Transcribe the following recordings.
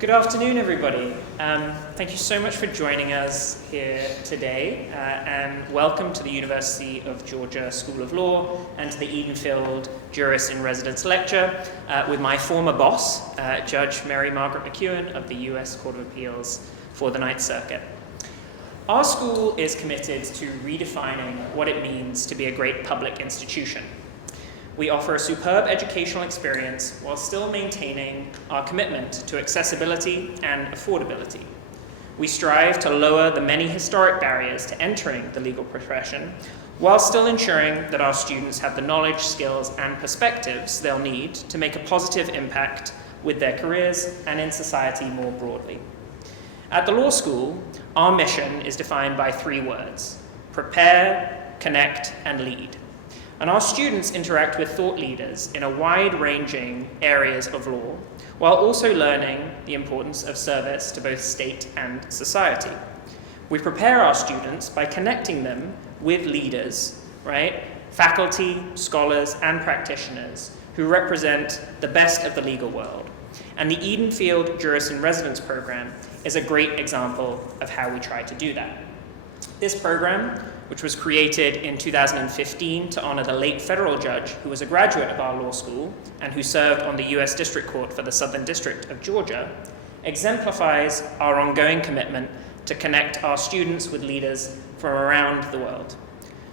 Good afternoon, everybody. Thank you so much for joining us here today, and welcome to the University of Georgia School of Law and to the Edenfield Jurist in Residence Lecture with my former boss, Judge Margaret McKeown of the U.S. Court of Appeals for the Ninth Circuit. Our school is committed to redefining what it means to be a great public institution. We offer a superb educational experience while still maintaining our commitment to accessibility and affordability. We strive to lower the many historic barriers to entering the legal profession while still ensuring that our students have the knowledge, skills, and perspectives they'll need to make a positive impact with their careers and in society more broadly. At the law school, our mission is defined by 3 words: prepare, connect, and lead. And our students interact with thought leaders in a wide-ranging areas of law, while also learning the importance of service to both state and society. We prepare our students by connecting them with leaders, right? Faculty, scholars, and practitioners who represent the best of the legal world. And the Edenfield Jurist in Residence program is a great example of how we try to do that. This program, which was created in 2015 to honor the late federal judge who was a graduate of our law school and who served on the U.S. District Court for the Southern District of Georgia, exemplifies our ongoing commitment to connect our students with leaders from around the world.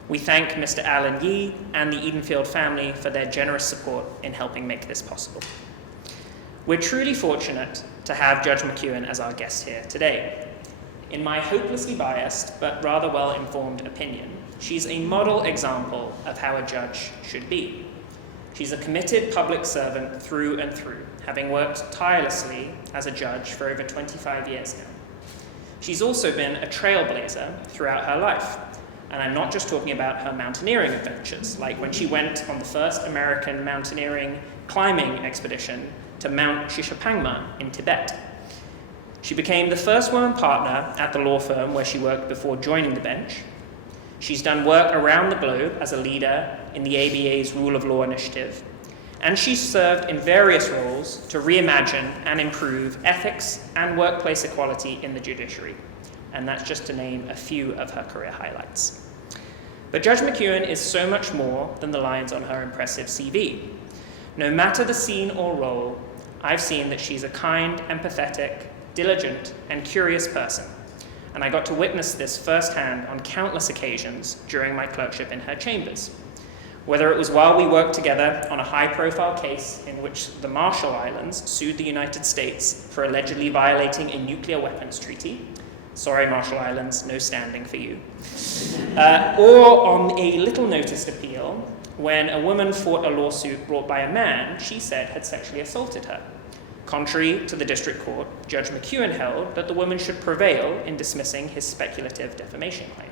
We thank Mr. Alan Yee and the Edenfield family for their generous support in helping make this possible. We're truly fortunate to have Judge McKeown as our guest here today. In my hopelessly biased but rather well-informed opinion, she's a model example of how a judge should be. She's a committed public servant through and through, having worked tirelessly as a judge for over 25 years now. She's also been a trailblazer throughout her life, and I'm not just talking about her mountaineering adventures, like when she went on the first American mountaineering climbing expedition to Mount Shishapangma in Tibet. She became the first woman partner at the law firm where she worked before joining the bench. She's done work around the globe as a leader in the ABA's Rule of Law initiative, and she's served in various roles to reimagine and improve ethics and workplace equality in the judiciary, and that's just to name a few of her career highlights. But Judge McKeown is so much more than the lines on her impressive CV. No matter the scene or role, I've seen that she's a kind, empathetic, diligent, and curious person, and I got to witness this firsthand on countless occasions during my clerkship in her chambers. Whether it was while we worked together on a high-profile case in which the Marshall Islands sued the United States for allegedly violating a nuclear weapons treaty — sorry, Marshall Islands, no standing for you — or on a little-noticed appeal when a woman fought a lawsuit brought by a man she said had sexually assaulted her. Contrary to the district court, Judge McKeown held that the woman should prevail in dismissing his speculative defamation claim.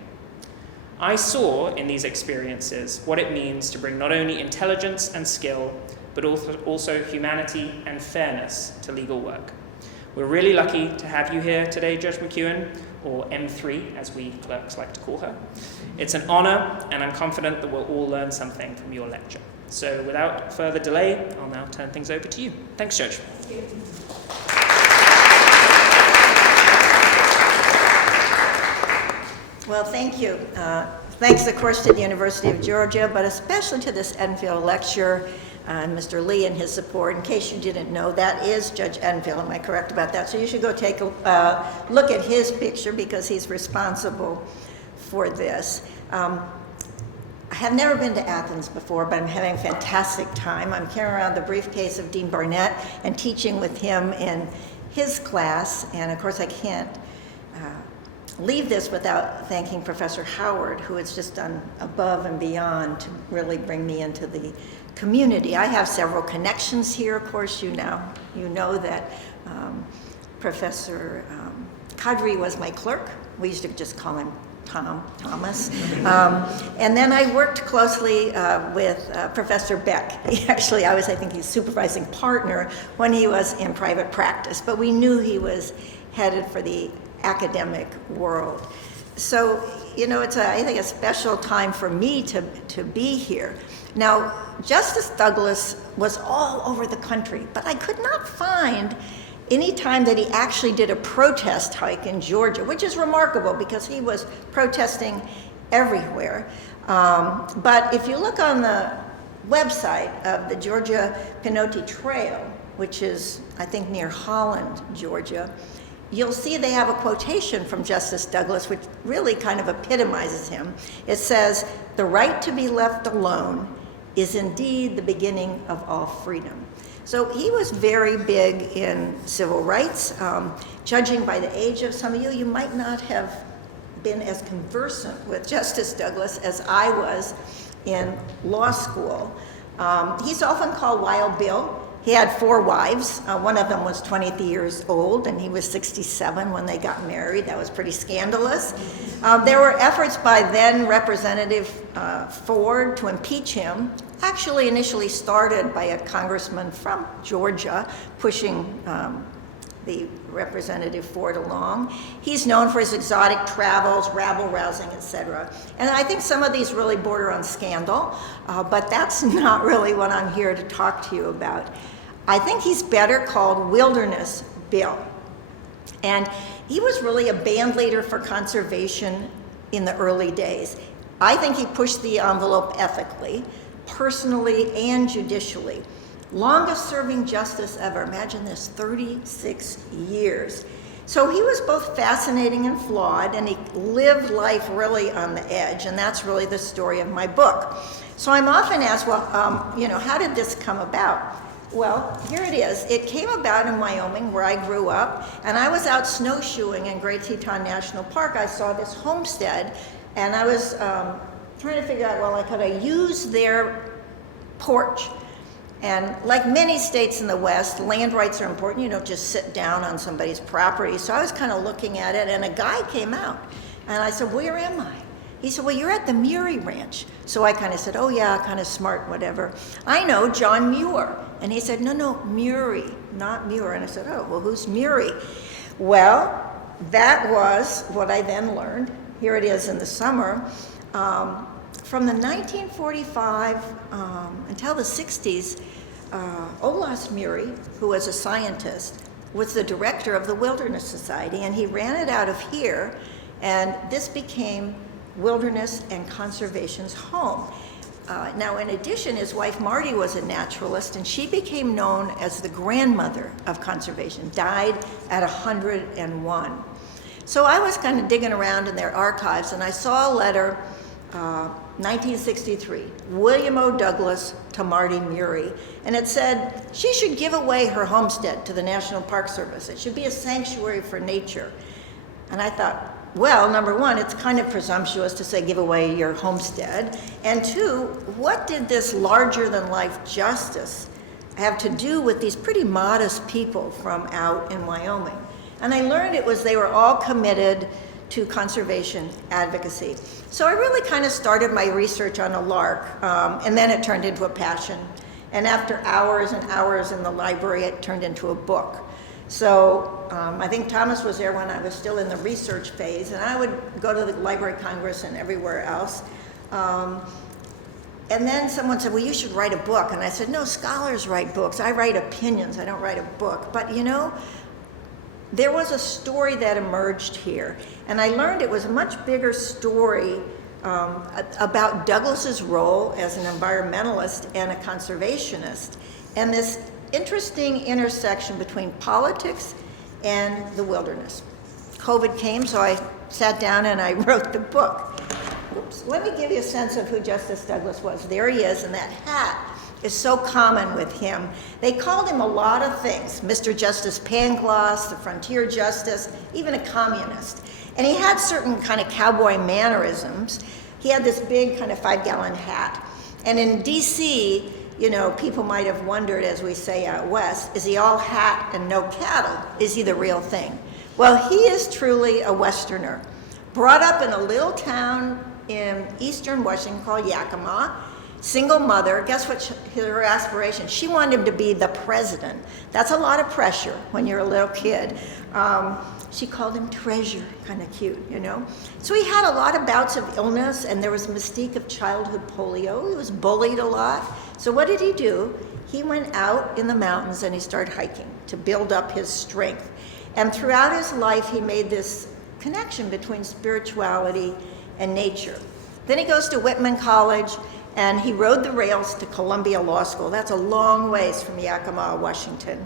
I saw in these experiences what it means to bring not only intelligence and skill, but also humanity and fairness to legal work. We're really lucky to have you here today, Judge McKeown, or M3, as we clerks like to call her. It's an honor, and I'm confident that we'll all learn something from your lecture. So without further delay, I'll now turn things over to you. Thanks, Judge. Thank you. Well, thank you. Thanks, of course, to the University of Georgia, but especially to this Edenfield lecture and Mr. Lee and his support. In case you didn't know, that is Judge Edenfield. Am I correct about that? So you should go take a look at his picture because he's responsible for this. I have never been to Athens before, but I'm having a fantastic time. I'm carrying around the briefcase of Dean Barnett and teaching with him in his class. And of course, I can't leave this without thanking Professor Howard, who has just done above and beyond to really bring me into the community. I have several connections here. Of course, you know that Professor Kadri was my clerk. We used to just call him Thomas. And then I worked closely with Professor Beck. Actually, I think his supervising partner when he was in private practice, but we knew he was headed for the academic world. So, it's I think a special time for me to be here. Now, Justice Douglas was all over the country, but I could not find any time that he actually did a protest hike in Georgia, which is remarkable because he was protesting everywhere. But if you look on the website of the Georgia Pinoti Trail, which is, I think, near Holland, Georgia, you'll see they have a quotation from Justice Douglas, which really kind of epitomizes him. It says, "The right to be left alone is indeed the beginning of all freedom." So he was very big in civil rights. Judging by the age of some of you, you might not have been as conversant with Justice Douglas as I was in law school. He's often called Wild Bill. He had 4 wives. One of them was 20 years old, and he was 67 when they got married. That was pretty scandalous. There were efforts by then Representative Ford to impeach him, actually initially started by a congressman from Georgia pushing the Representative Ford along. He's known for his exotic travels, rabble-rousing, etc. And I think some of these really border on scandal, but that's not really what I'm here to talk to you about. I think he's better called Wilderness Bill. And he was really a band leader for conservation in the early days. I think he pushed the envelope ethically, personally, and judicially. Longest serving justice ever. Imagine this, 36 years. So he was both fascinating and flawed, and he lived life really on the edge, and that's really the story of my book. So I'm often asked, well, how did this come about? Well, here it is. It came about in Wyoming, where I grew up, and I was out snowshoeing in Great Teton National Park. I saw this homestead, and I was trying to figure out, well, could I use their porch? And like many states in the West, land rights are important. You don't just sit down on somebody's property. So I was kind of looking at it, and a guy came out. And I said, "Where am I?" He said, "Well, you're at the Murie Ranch." So I kind of said, "Oh, yeah, kind of smart, whatever. I know John Muir." And he said, "No, Murie, not Muir." And I said, "Oh, well, who's Murie?" Well, that was what I then learned. Here it is in the summer. From the 1945 until the 60s, Olaus Murie, who was a scientist, was the director of the Wilderness Society, and he ran it out of here, and this became Wilderness and Conservation's home. Now, in addition, his wife Marty was a naturalist, and she became known as the grandmother of conservation, died at 101. So I was kind of digging around in their archives, and I saw a letter, 1963, William O. Douglas to Marty Murie, and it said she should give away her homestead to the National Park Service. It should be a sanctuary for nature. And I thought, well, number one, it's kind of presumptuous to say give away your homestead. And two, what did this larger-than-life justice have to do with these pretty modest people from out in Wyoming? And I learned it was they were all committed to conservation advocacy. So I really kind of started my research on a lark, and then it turned into a passion. And after hours and hours in the library, it turned into a book. So I think Thomas was there when I was still in the research phase, and I would go to the Library of Congress and everywhere else. And then someone said, well, you should write a book. And I said, no, scholars write books. I write opinions. I don't write a book. But there was a story that emerged here, and I learned it was a much bigger story about Douglas's role as an environmentalist and a conservationist, and this interesting intersection between politics and the wilderness. COVID came, so I sat down and I wrote the book. Oops. Let me give you a sense of who Justice Douglas was. There he is, and that hat is so common with him. They called him a lot of things, Mr. Justice Pangloss, the frontier justice, even a communist. And he had certain kind of cowboy mannerisms. He had this big kind of 5-gallon hat. And in DC, people might have wondered, as we say out west, is he all hat and no cattle? Is he the real thing? Well, he is truly a Westerner. Brought up in a little town in eastern Washington called Yakima. Single mother, guess what her aspiration? She wanted him to be the president. That's a lot of pressure when you're a little kid. She called him Treasure, kind of cute, So he had a lot of bouts of illness, and there was a mystique of childhood polio. He was bullied a lot. So what did he do? He went out in the mountains and he started hiking. to build up his strength. And throughout his life, he made this connection between spirituality and nature. Then he goes to Whitman College, and he rode the rails to Columbia Law School. That's a long ways from Yakima, Washington.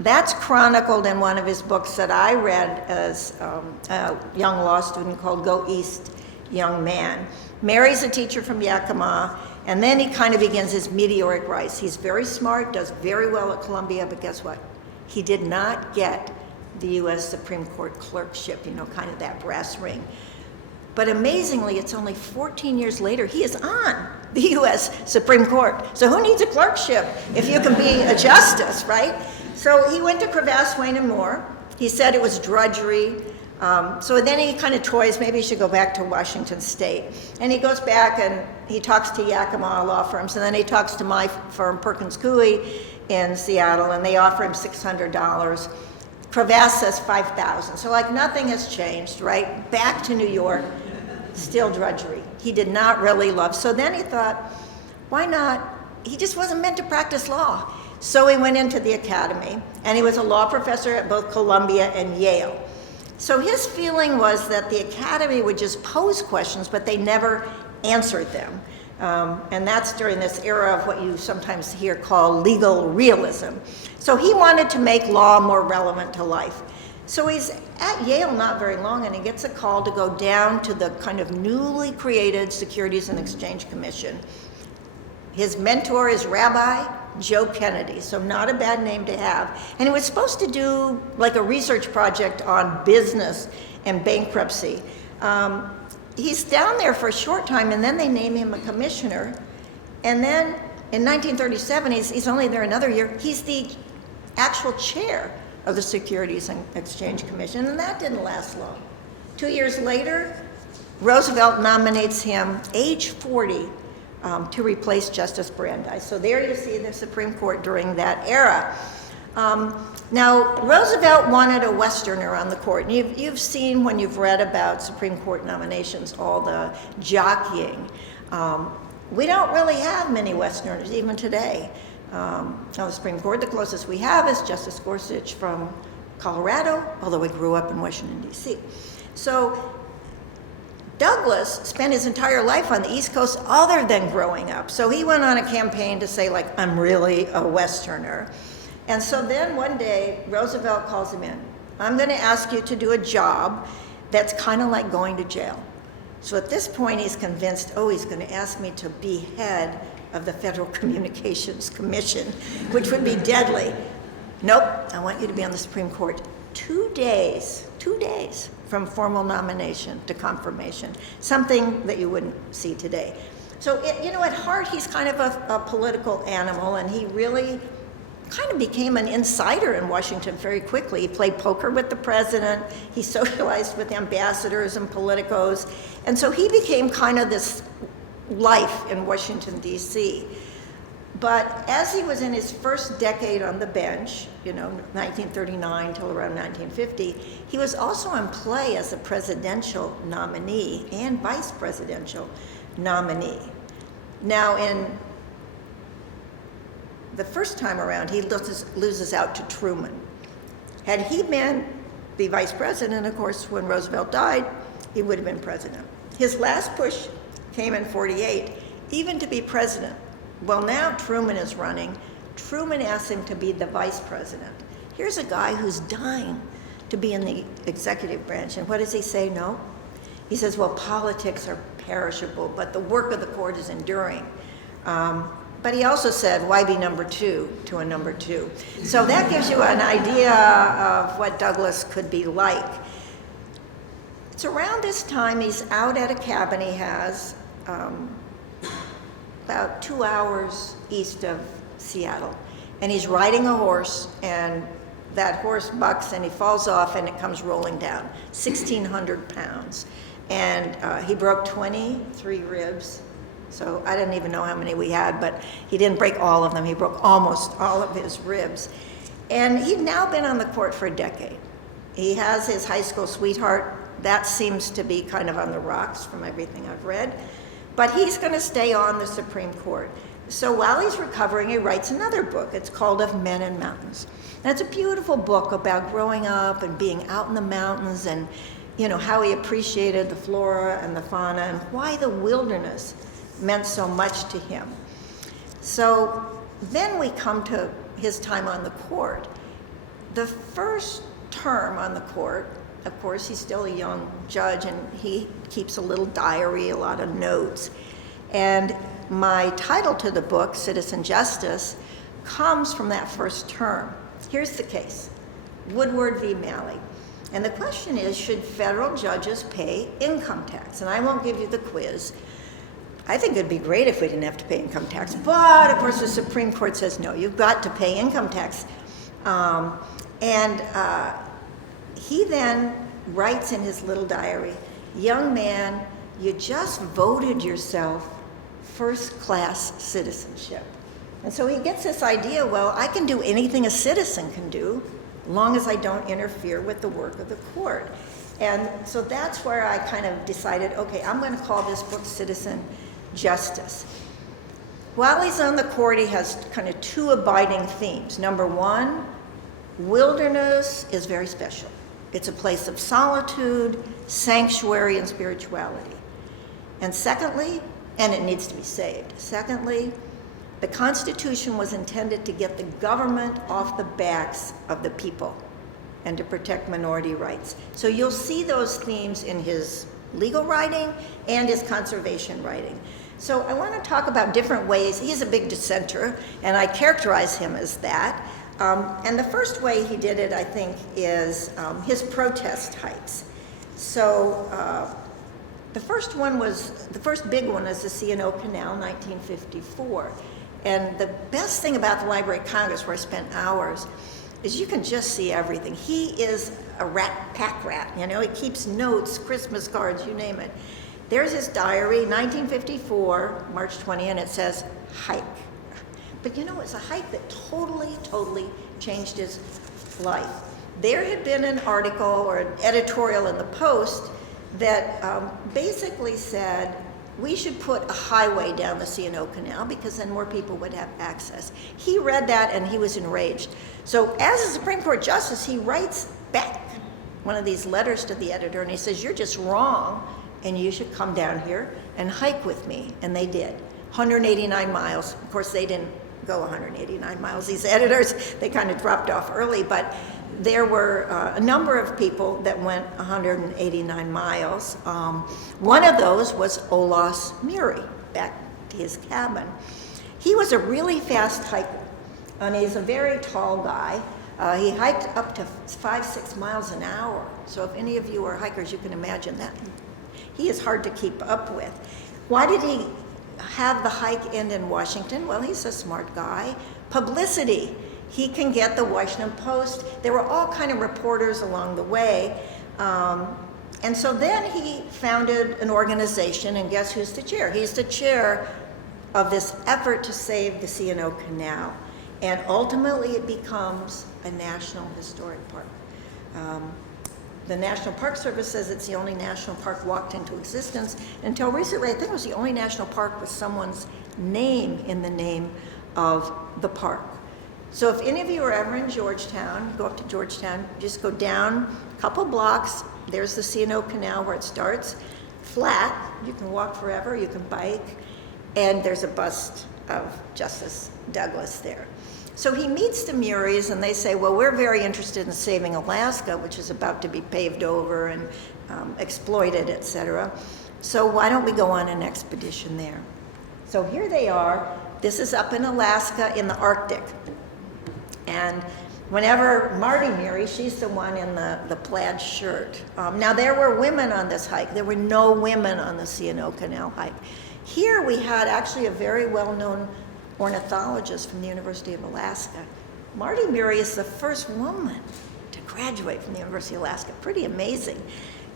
That's chronicled in one of his books that I read as a young law student called Go East, Young Man. Marries a teacher from Yakima, and then he kind of begins his meteoric rise. He's very smart, does very well at Columbia, but guess what? He did not get the U.S. Supreme Court clerkship, kind of that brass ring. But amazingly, it's only 14 years later, he is on the U.S. Supreme Court. So who needs a clerkship if you can be a justice, right? So he went to Cravath, Swaine, and Moore. He said it was drudgery. So then he kind of toys, maybe he should go back to Washington State. And he goes back and he talks to Yakima law firms, and then he talks to my firm, Perkins Coie, in Seattle, and they offer him $600. Cravath says $5,000. So nothing has changed, right? Back to New York, still drudgery. He did not really love. So then he thought, why not? He just wasn't meant to practice law. So he went into the academy, and he was a law professor at both Columbia and Yale. So his feeling was that the academy would just pose questions, but they never answered them. And that's during this era of what you sometimes hear called legal realism. So he wanted to make law more relevant to life. So he's at Yale not very long, and he gets a call to go down to the kind of newly created Securities and Exchange Commission. His mentor is Rabbi Joe Kennedy, so not a bad name to have. And he was supposed to do a research project on business and bankruptcy. He's down there for a short time, and then they name him a commissioner. And then in 1937, he's only there another year, he's the actual chair of the Securities and Exchange Commission, and that didn't last long. 2 years later, Roosevelt nominates him, age 40, to replace Justice Brandeis. So there you see the Supreme Court during that era. Now, Roosevelt wanted a Westerner on the court. And you've seen when you've read about Supreme Court nominations, all the jockeying. We don't really have many Westerners, even today. On the Supreme Court, the closest we have is Justice Gorsuch from Colorado, although he grew up in Washington, D.C. So Douglas spent his entire life on the East Coast other than growing up. So he went on a campaign to say, I'm really a Westerner. And so then one day, Roosevelt calls him in. I'm going to ask you to do a job that's kind of like going to jail. So at this point, he's convinced, he's going to ask me to be head of the Federal Communications Commission, which would be deadly. Nope, I want you to be on the Supreme Court. 2 days from formal nomination to confirmation, something that you wouldn't see today. So, at heart, he's kind of a political animal, and he really kind of became an insider in Washington very quickly. He played poker with the president, he socialized with ambassadors and politicos, and so he became kind of this life in Washington, D.C. But as he was in his first decade on the bench, 1939 till around 1950, he was also in play as a presidential nominee and vice presidential nominee. Now, in the first time around, he loses out to Truman. Had he been the vice president, of course, when Roosevelt died, he would have been president. His last push came in 48, even to be president. Well, now Truman is running. Truman asked him to be the vice president. Here's a guy who's dying to be in the executive branch. And what does he say? No. He says, well, politics are perishable, but the work of the court is enduring. But he also said, why be number two to a number two? So that gives you an idea of what Douglas could be like. It's around this time he's out at a cabin he has about 2 hours east of Seattle. And he's riding a horse, and that horse bucks and he falls off and it comes rolling down, 1,600 pounds. And he broke 23 ribs. So I didn't even know how many we had, but he didn't break all of them. He broke almost all of his ribs. And he'd now been on the court for a decade. He has his high school sweetheart. That seems to be kind of on the rocks from everything I've read. But he's going to stay on the Supreme Court. So while he's recovering, he writes another book. It's called Of Men and Mountains. And it's a beautiful book about growing up and being out in the mountains and, you know, how he appreciated the flora and the fauna and why the wilderness meant so much to him. So then we come to his time on the court. The first term on the court, of course, he's still a young judge, and he keeps a little diary, a lot of notes. And my title to the book, Citizen Justice, comes from that first term. Here's the case, Woodward v. Malley. And the question is, should federal judges pay income tax? And I won't give you the quiz. I think it'd be great if we didn't have to pay income tax. But, of course, the Supreme Court says, no, you've got to pay income tax. He then writes in his little diary, young man, you just voted yourself first-class citizenship. And so he gets this idea, well, I can do anything a citizen can do, as long as I don't interfere with the work of the court. And so that's where I kind of decided, okay, I'm going to call this book Citizen Justice. While he's on the court, he has kind of two abiding themes. Number one, wilderness is very special. It's a place of solitude, sanctuary, and spirituality. And secondly, and it needs to be saved. Secondly, the Constitution was intended to get the government off the backs of the people and to protect minority rights. So you'll see those themes in his legal writing and his conservation writing. So I want to talk about different ways. He's a big dissenter, and I characterize him as that. And the first way he did it, I think, is his protest hikes. So the first big one is the C&O Canal, 1954. And the best thing about the Library of Congress, where I spent hours, is you can just see everything. He is a pack rat, you know, he keeps notes, Christmas cards, you name it. There's his diary, 1954, March 20, and it says, hike. But you know, it's a hike that totally changed his life. There had been an article or an editorial in the Post that basically said, we should put a highway down the C&O Canal because then more people would have access. He read that and he was enraged. So as a Supreme Court justice, he writes back one of these letters to the editor and he says, you're just wrong and you should come down here and hike with me. And they did, 189 miles. Of course, they didn't go 189 miles. These editors, they kind of dropped off early, but there were a number of people that went 189 miles. One of those was Olaus Murie, back to his cabin. He was a really fast hiker, and he's a very tall guy. He hiked up to 5-6 miles an hour. So if any of you are hikers, you can imagine that. He is hard to keep up with. Why did he have the hike end in Washington? Well, he's a smart guy. Publicity. He can get the Washington Post. There were all kind of reporters along the way. And so then he founded an organization, and guess who's the chair? He's the chair of this effort to save the C&O Canal. And ultimately it becomes a National Historic Park. The National Park Service says it's the only national park walked into existence. Until recently, I think it was the only national park with someone's name in the name of the park. So if any of you are ever in Georgetown, go up to Georgetown, just go down a couple blocks. There's the C&O Canal where it starts. Flat, you can walk forever, you can bike, and there's a bust of Justice Douglas there. So he meets the Muries, and they say, well, we're very interested in saving Alaska, which is about to be paved over and exploited, et cetera. So why don't we go on an expedition there? So here they are. This is up in Alaska in the Arctic. And whenever Marty Murie, she's the one in the plaid shirt. Now, there were women on this hike. There were no women on the C&O Canal hike. Here we had actually a very well-known ornithologist from the University of Alaska. Marty Murie is the first woman to graduate from the University of Alaska. Pretty amazing,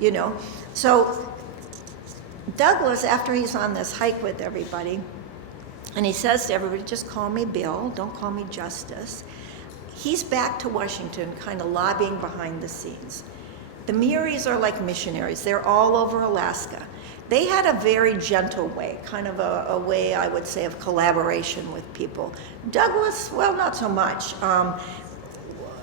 you know. So Douglas, after he's on this hike with everybody, and he says to everybody, just call me Bill, don't call me Justice. He's back to Washington, kind of lobbying behind the scenes. The Muries are like missionaries. They're all over Alaska. they had a very gentle way, kind of a way, I would say, of collaboration with people. Douglas, well, not so much.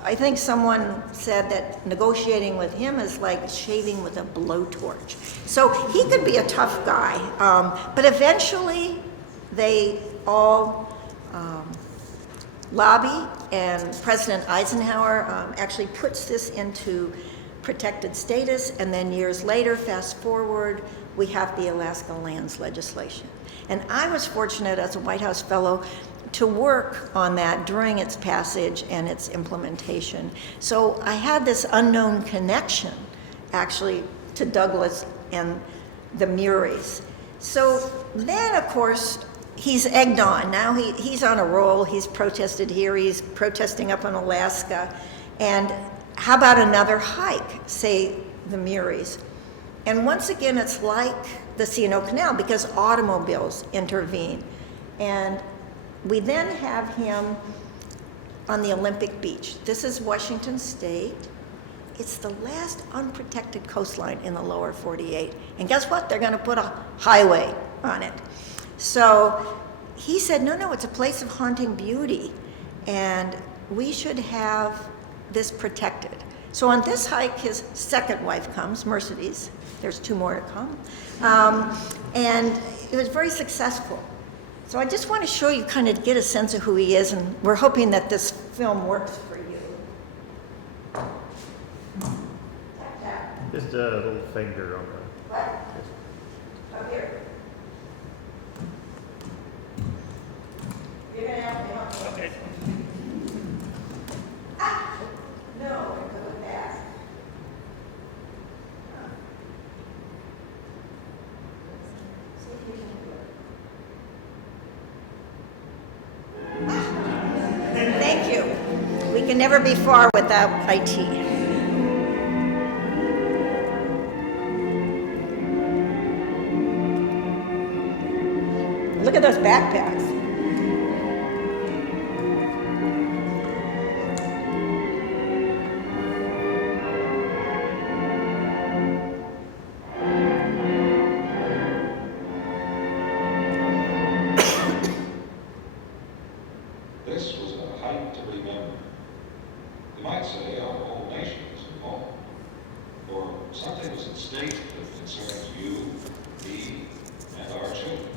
I think someone said that negotiating with him is like shaving with a blowtorch. So he could be a tough guy, but eventually they all lobby, and President Eisenhower actually puts this into protected status, and then years later, fast forward, we have the Alaska lands legislation. And I was fortunate as a White House fellow to work on that during its passage and its implementation. So I had this unknown connection, actually, to Douglas and the Muries. So then, of course, he's egged on. Now he's on a roll. He's protested here. He's protesting up in Alaska. And how about another hike, say the Muries? And once again, it's like the C&O Canal because automobiles intervene. And we then have him on the Olympic Beach. This is Washington State. It's the last unprotected coastline in the lower 48. And guess what? They're going to put a highway on it. So he said, no, it's a place of haunting beauty, and we should have this protected. So on this hike, his second wife comes, Mercedes. There's 2 more to come. And it was very successful. So I just want to show you, kind of get a sense of who he is, and we're hoping that this film works for you. Just a little finger on the... What? Up here. You're going to have to help me. Okay. Ah! No, we're going back. See if you can do it. Thank you. We can never be far without IT. Look at those backpacks. This was a hike to remember. You might say our whole nation was involved, or something was at stake that concerns you, me, and our children,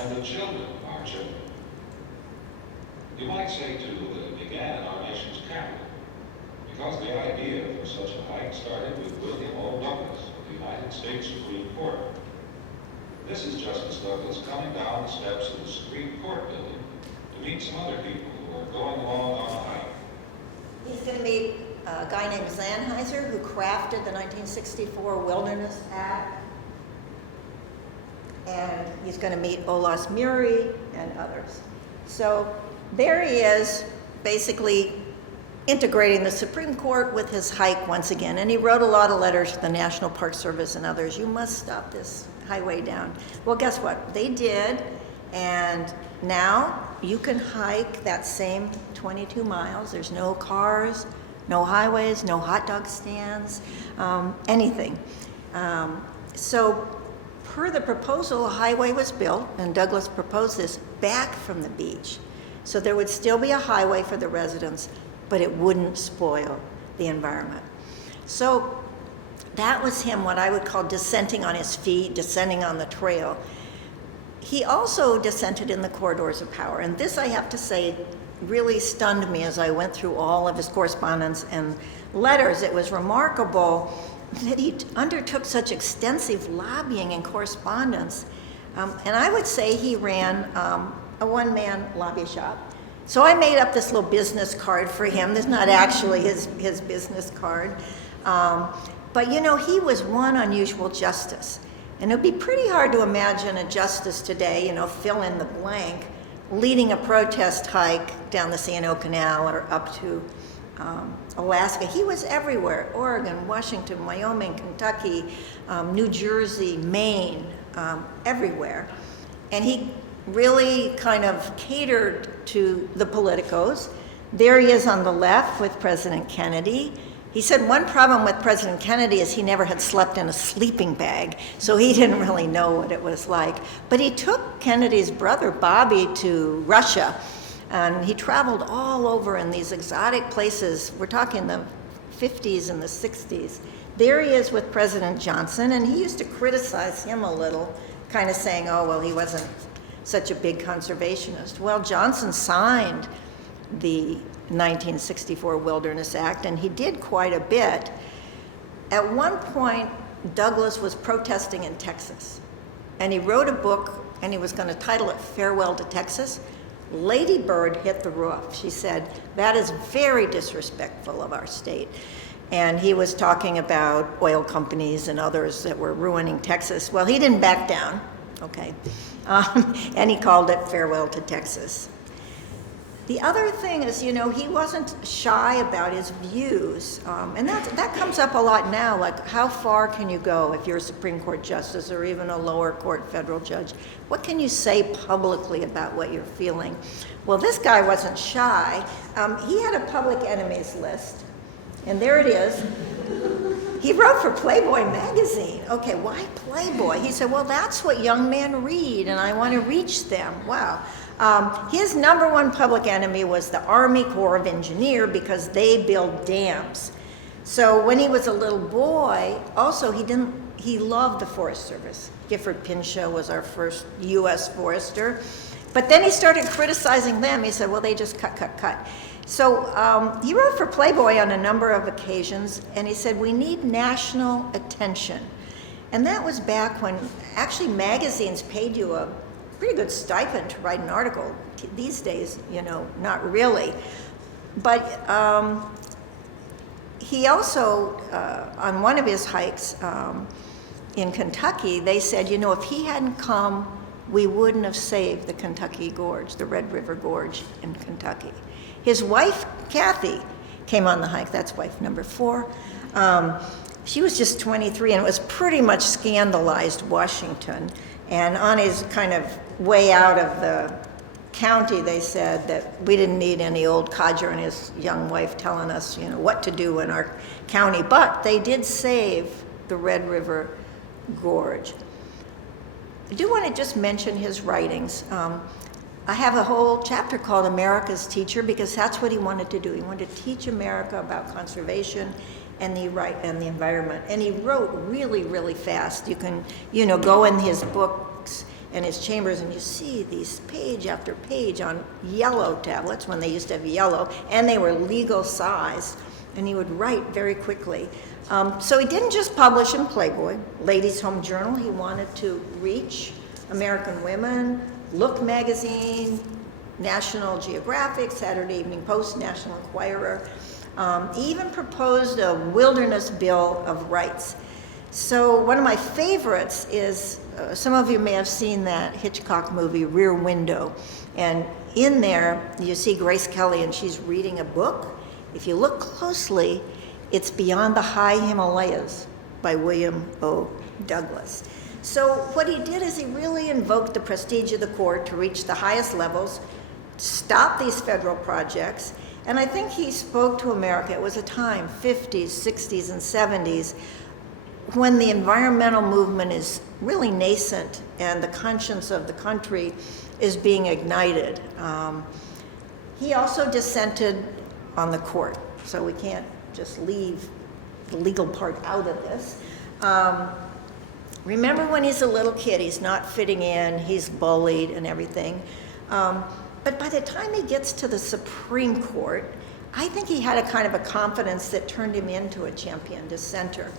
and the children of our children. You might say, too, that it began in our nation's capital, because the idea for such a hike started with William O. Douglas of the United States Supreme Court. This is Justice Douglas coming down the steps of the Supreme Court building to meet some other people who are going along on a hike. He's going to meet a guy named Zannheiser, who crafted the 1964 Wilderness Act. And he's going to meet Olaus Murie and others. So there he is, basically integrating the Supreme Court with his hike once again. And he wrote a lot of letters to the National Park Service and others. You must stop this highway down. Well, guess what? They did. And now you can hike that same 22 miles. There's no cars, no highways, no hot dog stands, anything. So per the proposal, a highway was built, and Douglas proposed this back from the beach. So there would still be a highway for the residents, but it wouldn't spoil the environment. So that was him, what I would call dissenting on his feet, descending on the trail. He also dissented in the corridors of power, and this, I have to say, really stunned me as I went through all of his correspondence and letters. It was remarkable that he undertook such extensive lobbying and correspondence. And I would say he ran a one-man lobby shop. So I made up this little business card for him. This is not actually his business card. But you know, he was one unusual justice. And it would be pretty hard to imagine a justice today, you know, fill in the blank, leading a protest hike down the C&O Canal or up to Alaska. He was everywhere: Oregon, Washington, Wyoming, Kentucky, New Jersey, Maine, everywhere. And he really kind of catered to the politicos. There he is on the left with President Kennedy, He said one problem with President Kennedy is he never had slept in a sleeping bag, so he didn't really know what it was like. But he took Kennedy's brother, Bobby, to Russia, and he traveled all over in these exotic places. We're talking the 50s and the 60s. There he is with President Johnson, and he used to criticize him a little, kind of saying, oh, well, he wasn't such a big conservationist. Well, Johnson signed the 1964 Wilderness Act, and he did quite a bit. At one point, Douglas was protesting in Texas, and he wrote a book, and he was going to title it Farewell to Texas. Lady Bird hit the roof. She said, that is very disrespectful of our state. And he was talking about oil companies and others that were ruining Texas. Well, he didn't back down, okay, and he called it Farewell to Texas. The other thing is, you know, he wasn't shy about his views, and that comes up a lot now, like how far can you go if you're a Supreme Court justice or even a lower court federal judge? What can you say publicly about what you're feeling? Well, this guy wasn't shy. He had a public enemies list, and there it is. He wrote for Playboy magazine. Okay, why Playboy? He said, well, that's what young men read, and I want to reach them. Wow. His number one public enemy was the Army Corps of Engineers because they build dams. So when he was a little boy, also he loved the Forest Service. Gifford Pinchot was our first U.S. forester. But then he started criticizing them. He said, well, they just cut. So he wrote for Playboy on a number of occasions, and he said, we need national attention. And that was back when actually magazines paid you a pretty good stipend to write an article. These days, you know, not really. But he also, on one of his hikes in Kentucky, they said, you know, if he hadn't come, we wouldn't have saved the Kentucky Gorge, the Red River Gorge in Kentucky. His wife, Kathy, came on the hike. That's wife number 4. She was just 23, and it was pretty much scandalized Washington. And on his kind of way out of the county, they said that we didn't need any old codger and his young wife telling us, you know, what to do in our county. But they did save the Red River Gorge. I do want to just mention his writings. I have a whole chapter called America's Teacher because that's what he wanted to do. He wanted to teach America about conservation and the environment. And he wrote really, really fast. You can, you know, go in his books and his chambers and you see these page after page on yellow tablets when they used to have yellow, and they were legal size, and he would write very quickly. So he didn't just publish in Playboy, Ladies' Home Journal. He wanted to reach American women, Look magazine, National Geographic, Saturday Evening Post, National Enquirer. He even proposed a wilderness bill of rights. So one of my favorites is, some of you may have seen that Hitchcock movie, Rear Window. And in there, you see Grace Kelly, and she's reading a book. If you look closely, it's Beyond the High Himalayas by William O. Douglas. So what he did is he really invoked the prestige of the court to reach the highest levels, stop these federal projects, and I think he spoke to America. It was a time, 50s, 60s, and 70s, when the environmental movement is really nascent and the conscience of the country is being ignited. He also dissented on the court, so we can't just leave the legal part out of this. Remember when he's a little kid, he's not fitting in, he's bullied and everything. But by the time he gets to the Supreme Court, I think he had a kind of a confidence that turned him into a champion dissenter.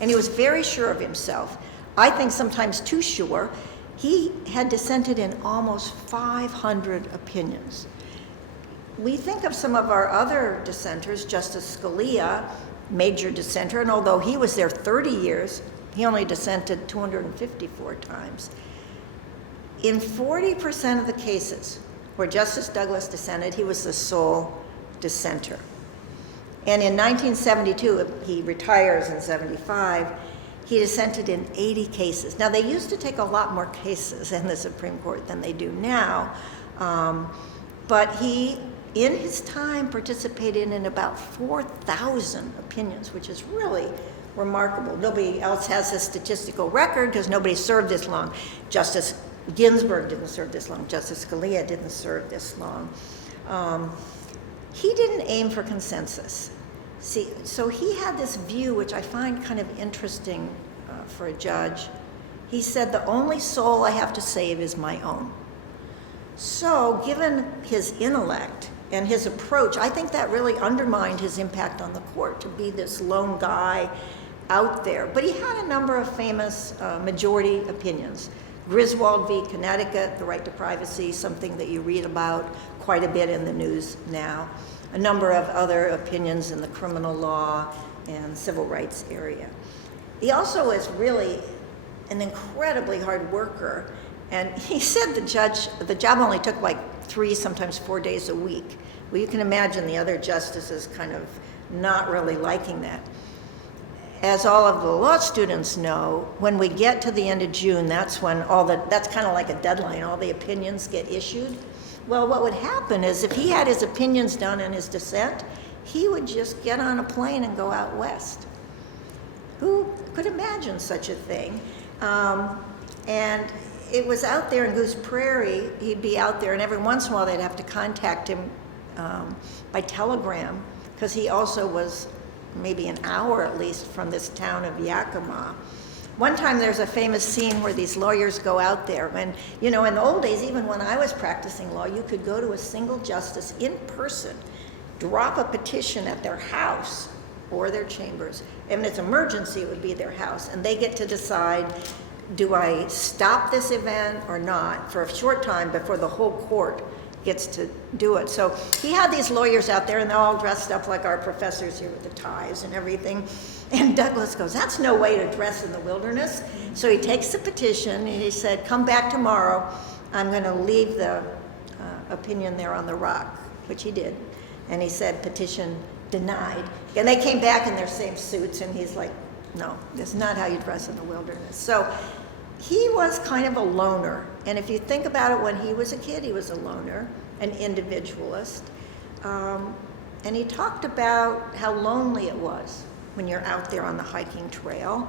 And he was very sure of himself. I think sometimes too sure. He had dissented in almost 500 opinions. We think of some of our other dissenters, Justice Scalia, major dissenter, and although he was there 30 years, he only dissented 254 times. In 40% of the cases where Justice Douglas dissented, he was the sole dissenter. And in 1972, he retires in 75, he dissented in 80 cases. Now, they used to take a lot more cases in the Supreme Court than they do now, but he in his time participated in about 4,000 opinions, which is really remarkable. Nobody else has this statistical record because nobody served this long. Justice Ginsburg didn't serve this long. Justice Scalia didn't serve this long. He didn't aim for consensus. See, so he had this view, which I find kind of interesting for a judge. He said, the only soul I have to save is my own. So given his intellect and his approach, I think that really undermined his impact on the court, to be this lone guy out there. But he had a number of famous majority opinions. Griswold v. Connecticut, the right to privacy, something that you read about quite a bit in the news now. A number of other opinions in the criminal law and civil rights area. He also was really an incredibly hard worker. And he said the job only took like 3, sometimes 4 days a week. Well, you can imagine the other justices kind of not really liking that. As all of the law students know, when we get to the end of June, that's when that's kind of like a deadline, all the opinions get issued. Well, what would happen is if he had his opinions done and his dissent, he would just get on a plane and go out west. Who could imagine such a thing? And it was out there in Goose Prairie. He'd be out there, and every once in a while they'd have to contact him by telegram, because he also was maybe an hour at least from this town of Yakima. One time there's a famous scene where these lawyers go out there, and in the old days, even when I was practicing law, you could go to a single justice in person, drop a petition at their house or their chambers, and if it's emergency, it would be their house, and they get to decide, do I stop this event or not, for a short time before the whole court gets to do it. So he had these lawyers out there, and they're all dressed up like our professors here with the ties and everything. And Douglas goes, that's no way to dress in the wilderness. So he takes the petition, and he said, come back tomorrow. I'm going to leave the opinion there on the rock, which he did. And he said, petition denied. And they came back in their same suits, and he's like, no, that's not how you dress in the wilderness. So he was kind of a loner. And if you think about it, when he was a kid, he was a loner, an individualist. And he talked about how lonely it was when you're out there on the hiking trail.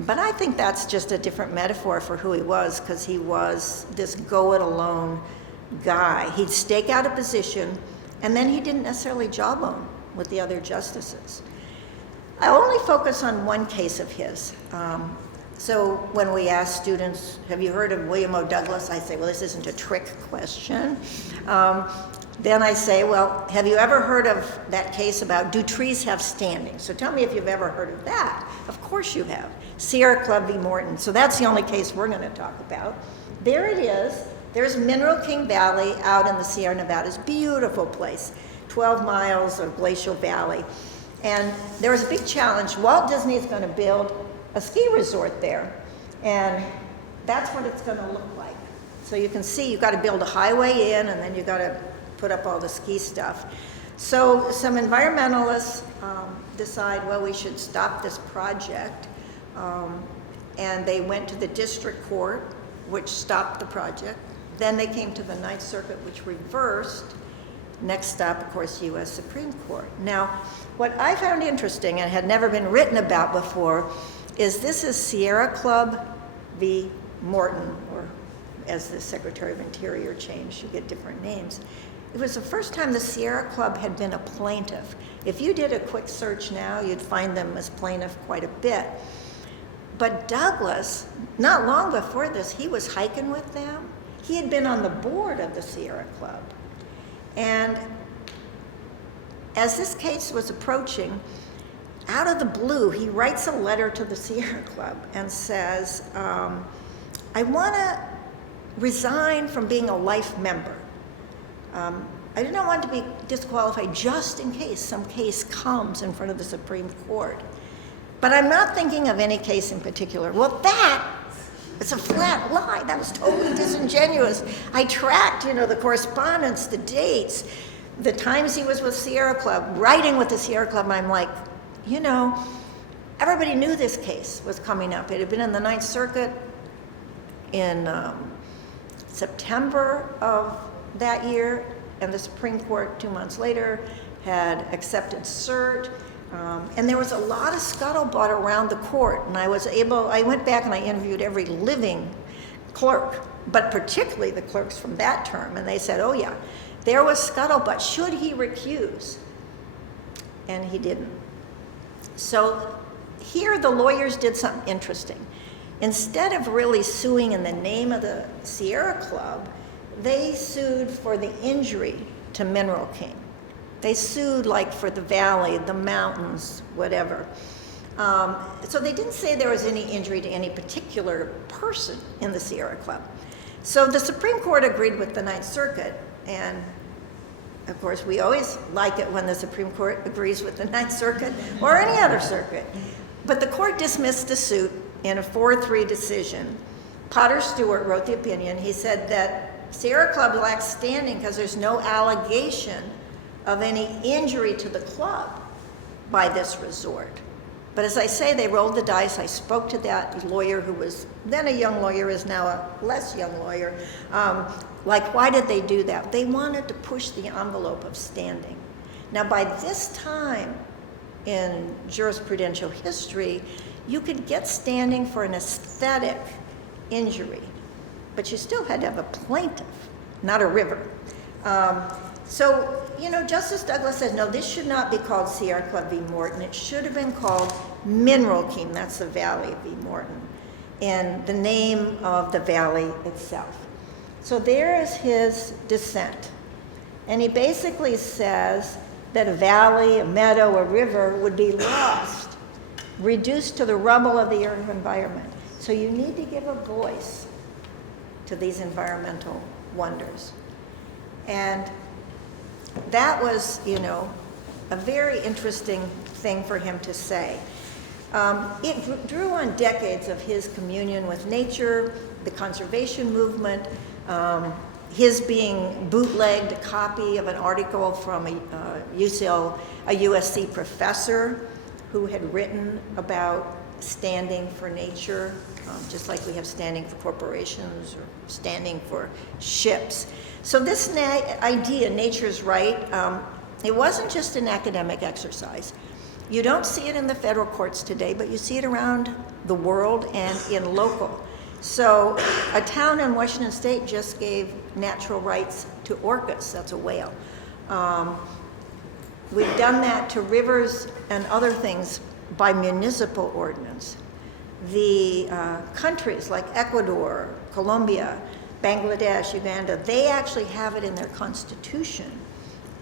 But I think that's just a different metaphor for who he was, because he was this go-it-alone guy. He'd stake out a position, and then he didn't necessarily jawbone with the other justices. I only focus on one case of his. So when we ask students, have you heard of William O. Douglas? I say, well, this isn't a trick question. Then I say, well, have you ever heard of that case about do trees have standing? So tell me if you've ever heard of that. Of course you have. Sierra Club v. Morton. So that's the only case we're going to talk about. There it is. There's Mineral King Valley out in the Sierra Nevadas. Beautiful place. 12 miles of glacial valley. And there was a big challenge. Walt Disney is going to build a ski resort there. And that's what it's going to look like. So you can see you've got to build a highway in, and then you've got to put up all the ski stuff. So some environmentalists decide, well, we should stop this project. And they went to the district court, which stopped the project. Then they came to the Ninth Circuit, which reversed. Next stop, of course, U.S. Supreme Court. Now, what I found interesting and had never been written about before is this is Sierra Club v. Morton, or as the Secretary of Interior changed, you get different names. It was the first time the Sierra Club had been a plaintiff. If you did a quick search now, you'd find them as plaintiff quite a bit. But Douglas, not long before this, he was hiking with them. He had been on the board of the Sierra Club. And as this case was approaching, out of the blue, he writes a letter to the Sierra Club and says, I want to resign from being a life member. I do not want to be disqualified just in case some case comes in front of the Supreme Court. But I'm not thinking of any case in particular. Well, that is a flat lie. That was totally disingenuous. I tracked, the correspondence, the dates, the times he was with Sierra Club, writing with the Sierra Club, and I'm like, everybody knew this case was coming up. It had been in the Ninth Circuit in September of that year, and the Supreme Court 2 months later had accepted cert. And there was a lot of scuttlebutt around the court, and I went back and I interviewed every living clerk, but particularly the clerks from that term, and they said, oh yeah, there was scuttlebutt. Should he recuse? And he didn't. So here the lawyers did something interesting. Instead of really suing in the name of the Sierra Club, they sued for the injury to Mineral King. They sued like for the valley, the mountains, whatever. So they didn't say there was any injury to any particular person in the Sierra Club. So the Supreme Court agreed with the Ninth Circuit, and of course we always like it when the Supreme Court agrees with the Ninth Circuit or any other circuit. But the court dismissed the suit in a 4-3 decision. Potter Stewart wrote the opinion. He said that Sierra Club lacks standing because there's no allegation of any injury to the club by this resort. But as I say, they rolled the dice. I spoke to that lawyer who was then a young lawyer, is now a less young lawyer. Like, why did they do that? They wanted to push the envelope of standing. Now, by this time in jurisprudential history, you could get standing for an aesthetic injury, but you still had to have a plaintiff, not a river. So, Justice Douglas said, no, this should not be called Sierra Club v. Morton. It should have been called Mineral King, that's the valley v. Morton, and the name of the valley itself. So there is his dissent. And he basically says that a valley, a meadow, a river would be lost, reduced to the rubble of the earth environment. So you need to give a voice to these environmental wonders. And that was, a very interesting thing for him to say. It drew on decades of his communion with nature, the conservation movement, his being bootlegged a copy of an article from a USC professor who had written about standing for nature, just like we have standing for corporations or standing for ships. So this idea, nature's right, it wasn't just an academic exercise. You don't see it in the federal courts today, but you see it around the world and in local. So a town in Washington State just gave natural rights to orcas, that's a whale. We've done that to rivers and other things by municipal ordinance. The countries like Ecuador, Colombia, Bangladesh, Uganda, they actually have it in their constitution.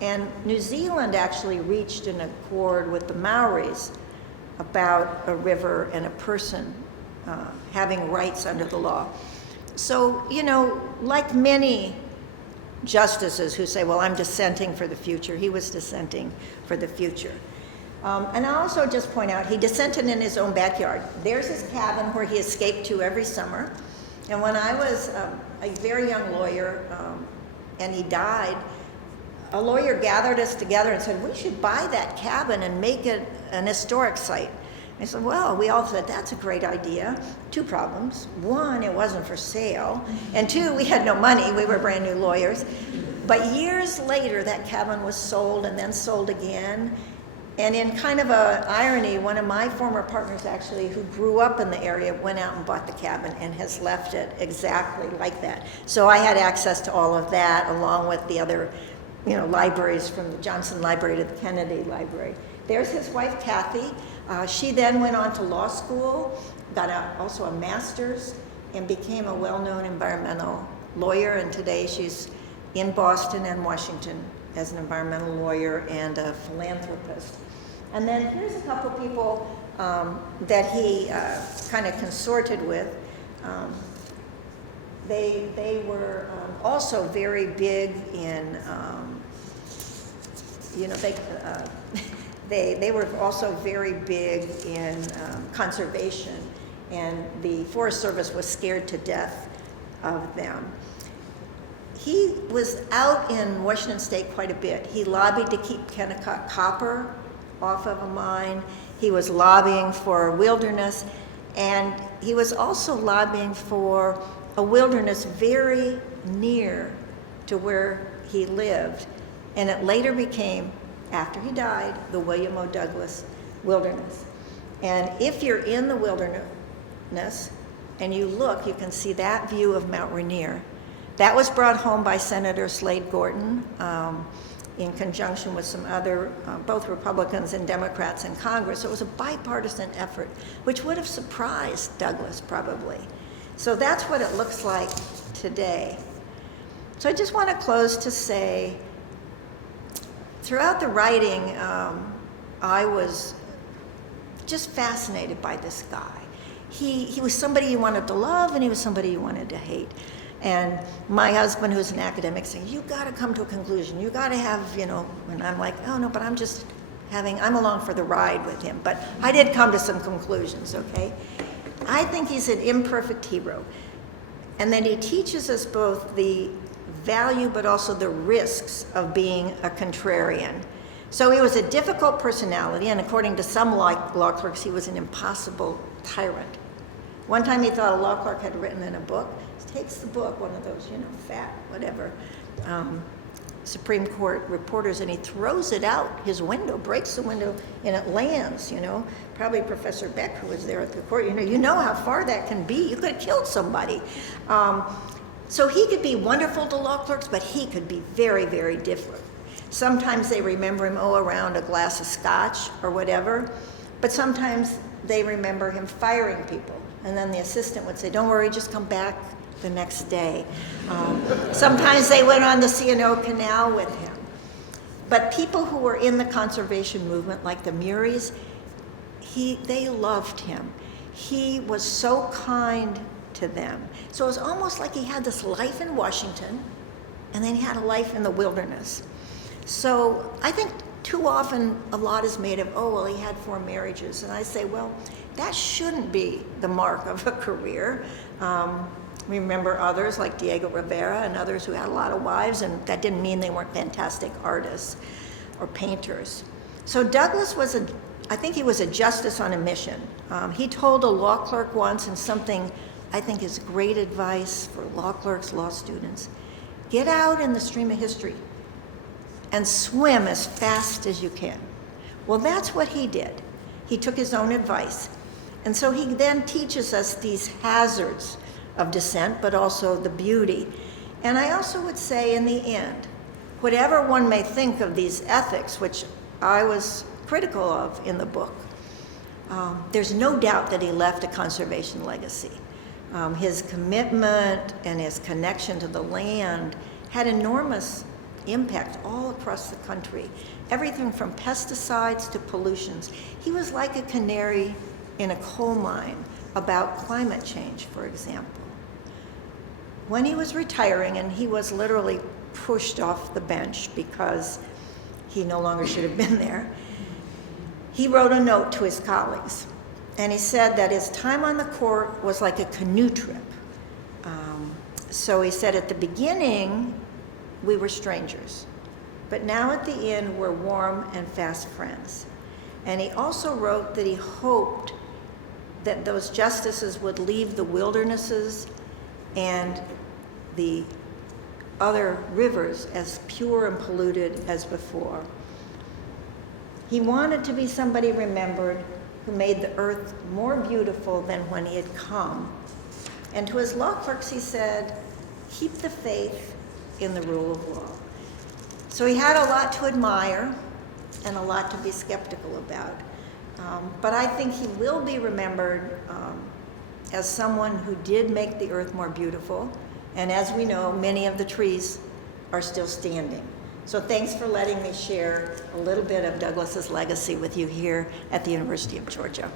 And New Zealand actually reached an accord with the Maoris about a river and a person having rights under the law. So, like many justices who say, well, I'm dissenting for the future, he was dissenting for the future. And I'll also just point out, he dissented in his own backyard. There's his cabin where he escaped to every summer. And when I was a very young lawyer, and he died, a lawyer gathered us together and said, we should buy that cabin and make it an historic site. I said, well, we all said, that's a great idea. 2 problems. 1, it wasn't for sale. And 2, we had no money. We were brand new lawyers. But years later, that cabin was sold and then sold again. And in kind of an irony, one of my former partners actually, who grew up in the area, went out and bought the cabin and has left it exactly like that. So I had access to all of that, along with the other, libraries, from the Johnson Library to the Kennedy Library. There's his wife, Kathy. She then went on to law school, got also a master's, and became a well-known environmental lawyer. And today she's in Boston and Washington as an environmental lawyer and a philanthropist. And then here's a couple people that he kind of consorted with. They were also very big in, they were also very big in conservation, and the Forest Service was scared to death of them. He was out in Washington State quite a bit. He lobbied to keep Kennecott copper off of a mine. He was lobbying for wilderness, and he was also lobbying for a wilderness very near to where he lived, and it later became, after he died, the William O. Douglas Wilderness. And if you're in the wilderness and you look, you can see that view of Mount Rainier. That was brought home by Senator Slade Gorton in conjunction with some other, both Republicans and Democrats in Congress. So it was a bipartisan effort, which would have surprised Douglas probably. So that's what it looks like today. So I just want to close to say, throughout the writing, I was just fascinated by this guy. He was somebody you wanted to love, and he was somebody you wanted to hate. And my husband, who's an academic, saying, you got to come to a conclusion. You got to have, and I'm like, oh no, but I'm along for the ride with him. But I did come to some conclusions, okay? I think he's an imperfect hero. And then he teaches us both the value but also the risks of being a contrarian. So he was a difficult personality, and according to some law clerks, he was an impossible tyrant. One time he thought a law clerk had written in a book. He takes the book, one of those, fat, whatever, Supreme Court reporters, and he throws it out his window, breaks the window, and it lands, Probably Professor Beck, who was there at the court, you know how far that can be. You could have killed somebody. So he could be wonderful to law clerks, but he could be very, very different. Sometimes they remember him, around a glass of scotch or whatever, but sometimes they remember him firing people. And then the assistant would say, don't worry, just come back the next day. Sometimes they went on the C&O Canal with him. But people who were in the conservation movement, like the Muries, they loved him. He was so kind to them. So it was almost like he had this life in Washington, and then he had a life in the wilderness. So I think too often a lot is made of, he had 4 marriages. And I say, well, that shouldn't be the mark of a career. We remember others like Diego Rivera and others who had a lot of wives, and that didn't mean they weren't fantastic artists or painters. So Douglas I think he was a justice on a mission. He told a law clerk once, and something I think is great advice for law clerks, law students, get out in the stream of history and swim as fast as you can. Well, that's what he did. He took his own advice. And so he then teaches us these hazards of dissent, but also the beauty. And I also would say, in the end, whatever one may think of these ethics, which I was critical of in the book, there's no doubt that he left a conservation legacy. His commitment and his connection to the land had enormous impact all across the country. Everything from pesticides to pollutions. He was like a canary in a coal mine about climate change, for example. When he was retiring, and he was literally pushed off the bench because he no longer should have been there, he wrote a note to his colleagues. And he said that his time on the court was like a canoe trip. So he said, at the beginning, we were strangers. But now at the end, we're warm and fast friends. And he also wrote that he hoped that those justices would leave the wildernesses and the other rivers as pure and polluted as before. He wanted to be somebody remembered who made the earth more beautiful than when he had come. And to his law clerks, he said, keep the faith in the rule of law. So he had a lot to admire and a lot to be skeptical about. But I think he will be remembered as someone who did make the earth more beautiful. And as we know, many of the trees are still standing. So thanks for letting me share a little bit of Douglas's legacy with you here at the University of Georgia.